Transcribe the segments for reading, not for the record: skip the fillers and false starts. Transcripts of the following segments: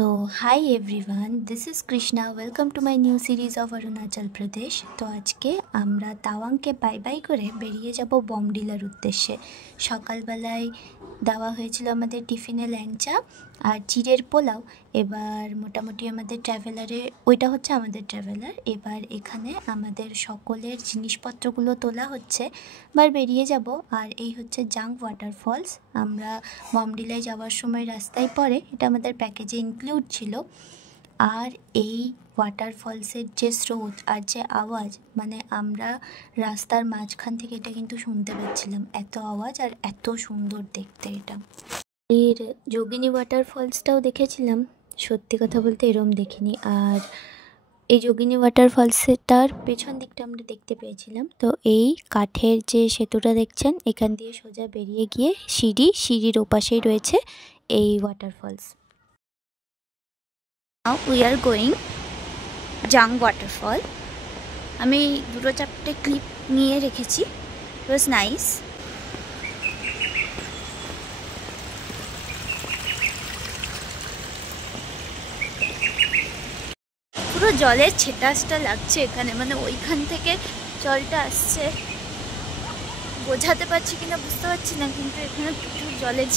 So, hi everyone, this is Krishna. Welcome to my new series of Arunachal Pradesh. তো আজকে আমরা তাওয়াংকে bye bye করে বেরিয়ে যাব বমডিলার উদ্দেশ্যে। সকালবেলায় দেওয়া হয়েছিল আমাদের টিফিনে ল্যাংচা আর চিড়ের পোলাও। এবার মোটামুটি আমাদের ট্রাভেলারে ওইটা হচ্ছে আমাদের ট্রাভেলার। এবার এখানে আমাদের সকলের জিনিসপত্রগুলো তোলা হচ্ছে, এবার বেরিয়ে যাব। আর এই হচ্ছে জাং ওয়াটারফলস। আমরা বমডিলায় যাওয়ার সময় রাস্তায় পড়ে, এটা আমাদের প্যাকেজে ইনক্লুড ছিল। আর এই ওয়াটারফলসের যে স্রোত আর যে আওয়াজ, মানে আমরা রাস্তার মাঝখান থেকে এটা কিন্তু শুনতে পাচ্ছিলাম, এত আওয়াজ আর এত সুন্দর দেখতে এটা। এর যোগিনী ওয়াটারফলসটাও দেখেছিলাম, সত্যি কথা বলতে এরম দেখিনি। আর এই যোগিনী ওয়াটারফলসটার পেছন দিকটা আমরা দেখতে পেয়েছিলাম। তো এই কাঠের যে সেতুটা দেখছেন, এখান দিয়ে সোজা বেরিয়ে গিয়ে সিঁড়ির ওপাশেই রয়েছে এই waterfalls. Now we are going জাং ওয়াটারফল। আমি দুটো চারটে ক্লিপ নিয়ে রেখেছি, ইট ওয়াজ নাইস। পুরো জলের ছেটাসটা লাগছে এখানে, মানে ওইখান থেকে জলটা আসছে, বোঝাতে পারছি কিনা বুঝতে পারছি না, কিন্তু এখানে প্রচুর জলের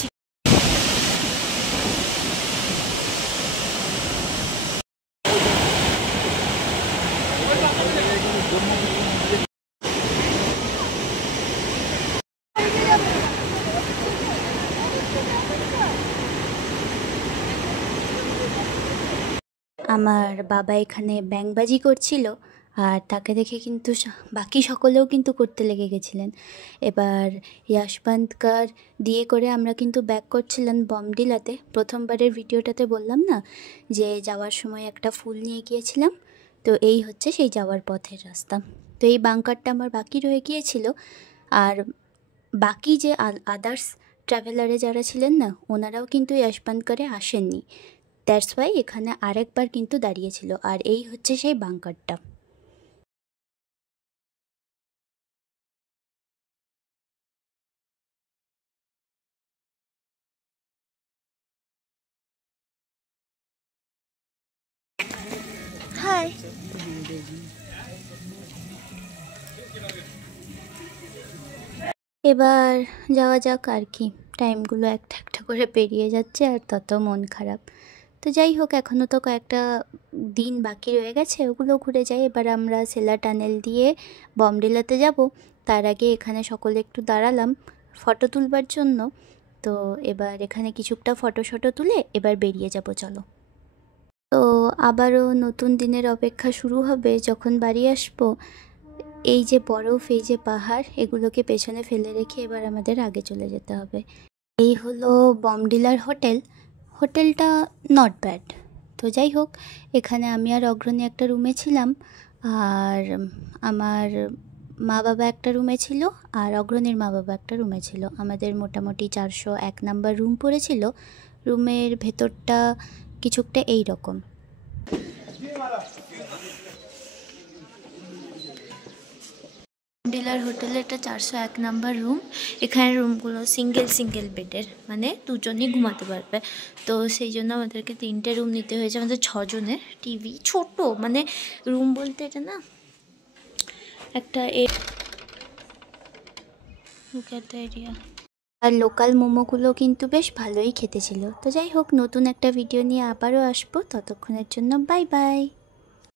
আমার বাবা এখানে ব্যাংবাজি করছিল, আর তাকে দেখে কিন্তু বাকি সকলেও কিন্তু করতে লেগে গেছিলেন। এবার ইয়াশবন্তকার দিয়ে করে আমরা কিন্তু ব্যাক করছিলাম বমডিলাতে। প্রথমবারের ভিডিওটাতে বললাম না যে যাওয়ার সময় একটা ফুল নিয়ে গিয়েছিলাম, তো এই হচ্ছে সেই যাওয়ার পথের রাস্তা। তো এই বাংকারটা আমার বাকি রয়ে গিয়েছিল, আর বাকি যে আদার্স ট্রাভেলারে যারা ছিলেন না, ওনারাও কিন্তু ইয়াশবন্তকারে আসেননি। দ্যাটস ওয়াই এখানে আরেকবার কিন্তু দাঁড়িয়েছিল। আর এই হচ্ছে সেই বাংকারটা। হাই, এবার যাওয়া যাক আর কি। টাইমগুলো একটা একটা করে পেরিয়ে যাচ্ছে আর তত মন খারাপ। তো যাই হোক, এখনও তো কয়েকটা দিন বাকি রয়ে গেছে, ওগুলো ঘুরে যাই। এবার আমরা সেলা টানেল দিয়ে বমডিলাতে যাব। তার আগে এখানে সকলে একটু দাঁড়ালাম ফটো তুলবার জন্য। তো এবার এখানে কিছুটা ফটো তুলে এবার বেরিয়ে যাব, চলো। তো আবারও নতুন দিনের অপেক্ষা শুরু হবে যখন বাড়ি আসবো। এই যে বরফ, এই যে পাহাড়, এগুলোকে পেছনে ফেলে রেখে এবার আমাদের আগে চলে যেতে হবে। এই হলো বমডিলার হোটেলটা নট ব্যাড। তো যাই হোক, এখানে আমি আর অগ্রণী একটা রুমে ছিলাম, আর আমার মা বাবা একটা রুমে ছিল, আর অগ্রণীর মা বাবা একটা রুমে ছিল। আমাদের মোটামুটি 401 নাম্বার রুম পড়েছিল। রুমের ভেতরটা কিছুটা এই রকম। ডিলার হোটেলে এটা 401 নাম্বার রুম। এখানে রুমগুলো সিঙ্গেল বেডের, মানে দুজনই ঘুমাতে পারবে। তো সেই জন্য আমাদেরকে 3টে রুম নিতে হয়েছে, আমাদের 6জনের। টিভি ছোট, মানে রুম বলতে এটা না একটা এরিয়া। আর লোকাল মোমোগুলো কিন্তু বেশ ভালোই খেতে ছিল। তো যাই হোক, নতুন একটা ভিডিও নিয়ে আবারও আসবো। ততক্ষণের জন্য বাই বাই।